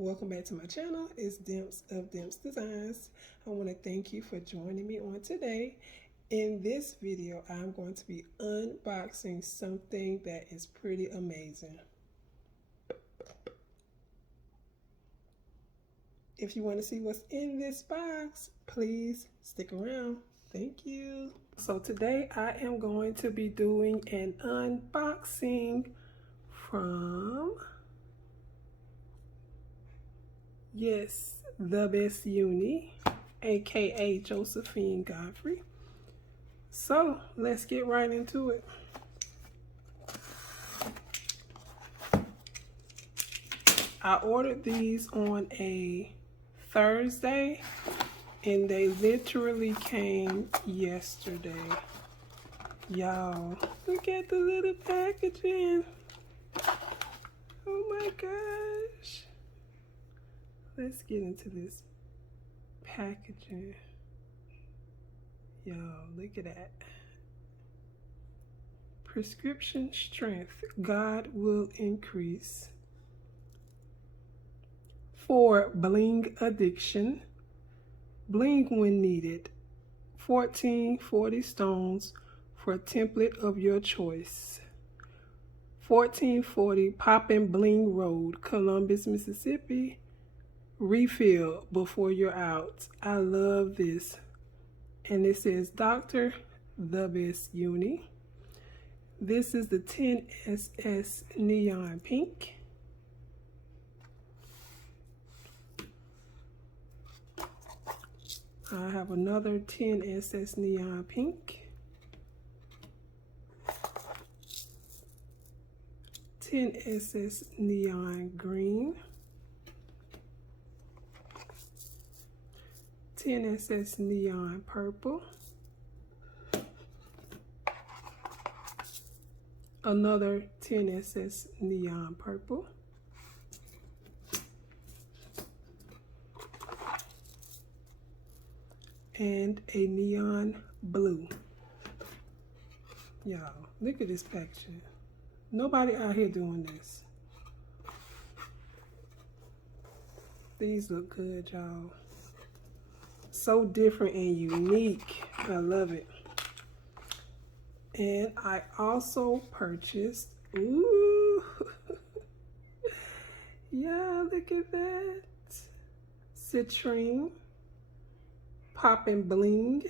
Welcome back to my channel. It's Dimps of Dimps Designs. I want to thank you for joining me on today. In this video, I'm going to be unboxing something that is pretty amazing. If you want to see what's in this box, please stick around. Thank you. So today I am going to be doing an unboxing from, yes, the Best Uni, aka Josephine Godfrey. So let's get right into it. I ordered these on a Thursday and they literally came yesterday. Y'all, look at the little packaging. Oh my gosh. Let's get into this packaging. Yo, look at that. Prescription strength, God will increase. For bling addiction, bling when needed. 1440 stones for template of your choice. 1440 Poppin' Bling Road, Columbus, Mississippi. Refill before you're out. I love this. And it says Dr. The Best Uni. This is the 10SS Neon Pink. I have another 10SS Neon Pink. 10SS Neon Green. 10SS Neon Purple. Another 10SS Neon Purple. And a neon blue. Y'all, look at this packaging. Nobody out here doing this. These look good, y'all. So different and unique. I love it. And I also purchased, ooh, yeah, look at that. Citrine Poppin' Bling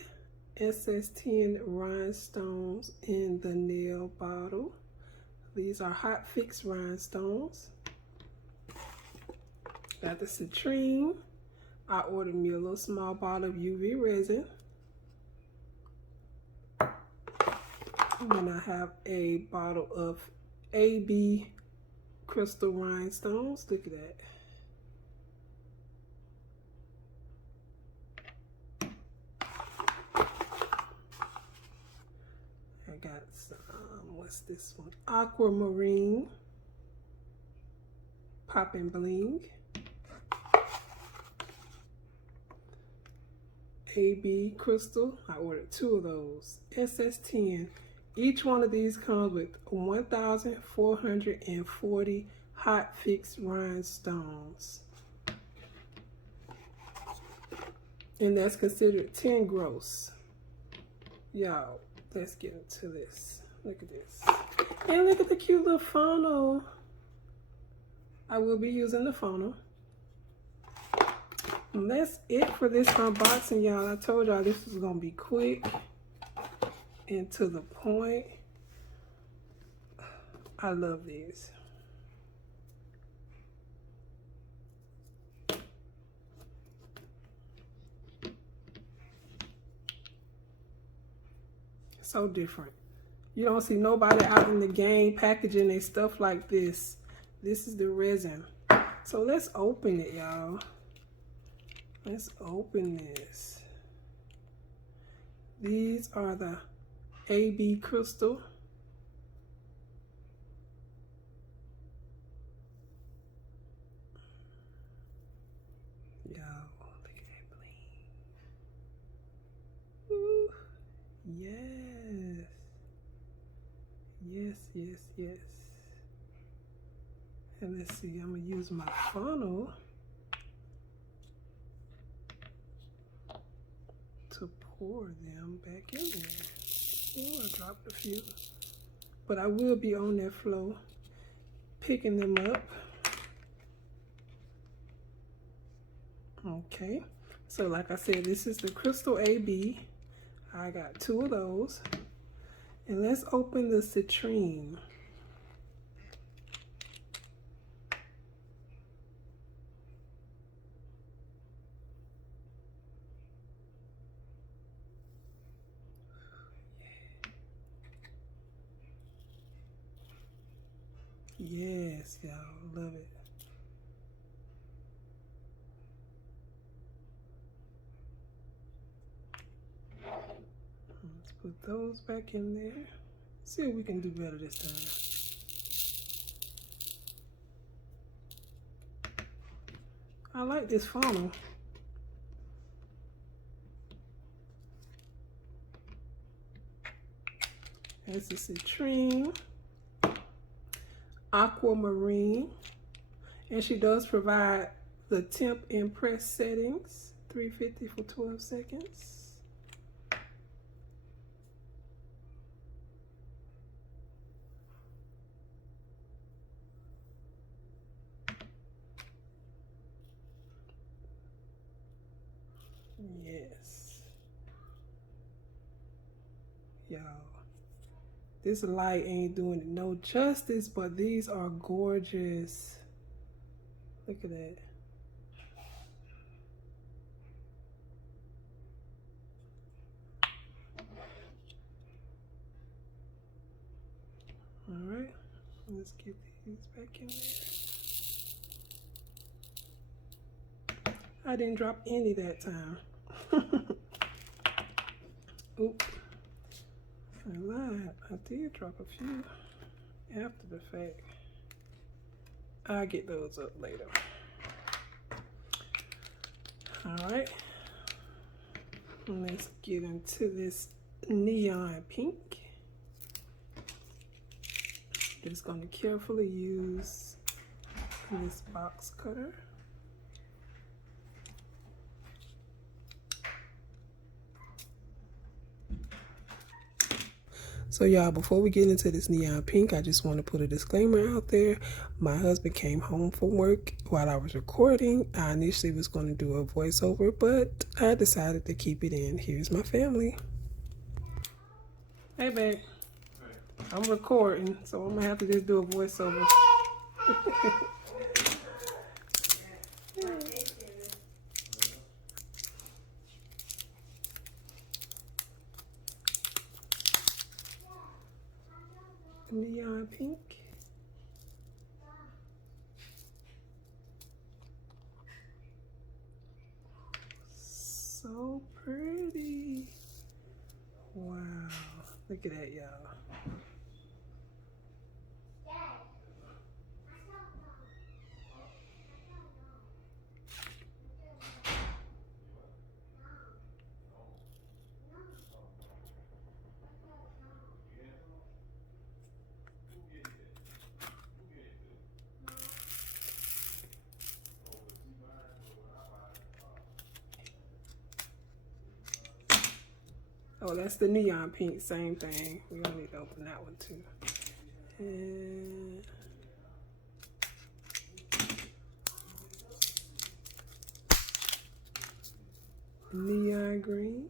SS10 rhinestones in the nail bottle. These are hotfix rhinestones. Got the citrine. I ordered me a little small bottle of UV resin. And then I have a bottle of AB crystal rhinestones. Look at that. I got some, what's this one? Aquamarine Poppin' Bling. AB crystal. I ordered 2 of those. SS10. Each one of these comes with 1,440 hot fix rhinestones. And that's considered 10 gross. Y'all, let's get into this. Look at this. And look at the cute little funnel. I will be using the funnel. And that's it for this unboxing, y'all. I told y'all this was gonna be quick and to the point. I love these. So different. You don't see nobody out in the game packaging their stuff like this. This is the resin. So let's open it, y'all. Let's open this. These are the AB crystal. Yo, look at that bling. Ooh, yes. Yes, yes, yes. And let's see, I'm gonna use my funnel pour them back in there. Oh, I dropped a few. But I will be on that flow, picking them up. Okay, so like I said, this is the Crystal AB. I got 2 of those. And let's open the citrine. Yes, y'all, love it. Let's put those back in there. See if we can do better this time. I like this funnel. That's the citrine, aquamarine, and she does provide the temp and press settings, 350 for 12 seconds. Yes. Y'all, this light ain't doing it no justice, but these are gorgeous. Look at that. All right, let's get these back in there. I didn't drop any that time. Oop, I lied. I did drop a few after the fact. I'll get those up later. All right, let's get into this neon pink. Just going to carefully use this box cutter. So y'all, before we get into this neon pink, I just want to put a disclaimer out there. My husband came home from work while I was recording. I initially was going to do a voiceover, but I decided to keep it in. Here's my family. Hey, babe. I'm recording, so I'm gonna have to just do a voiceover. Neon pink. So pretty. Wow. Look at that, y'all. Oh, that's the neon pink, same thing. We don't need to open that one too. And neon green.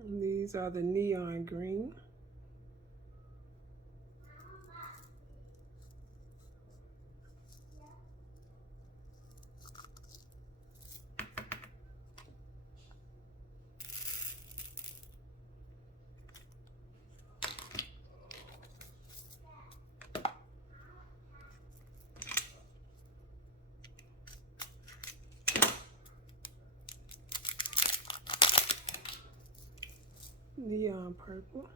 And these are the neon green. Neon purple.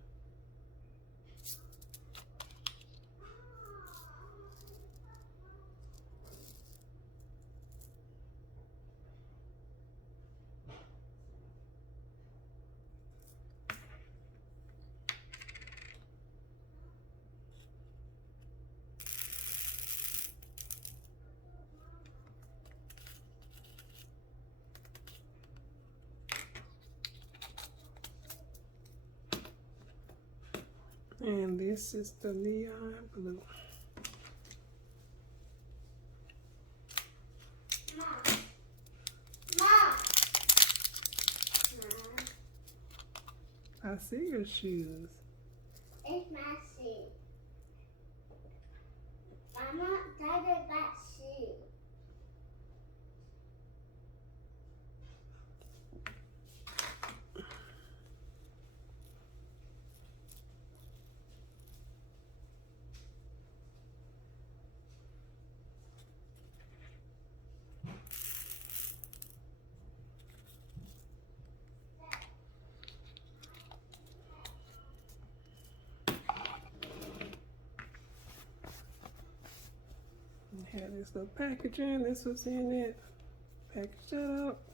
And this is the neon blue. I see your shoes. It's my shoe. Mama, Daddy got shoe. Had this little packaging. This was in it. Packaged it up.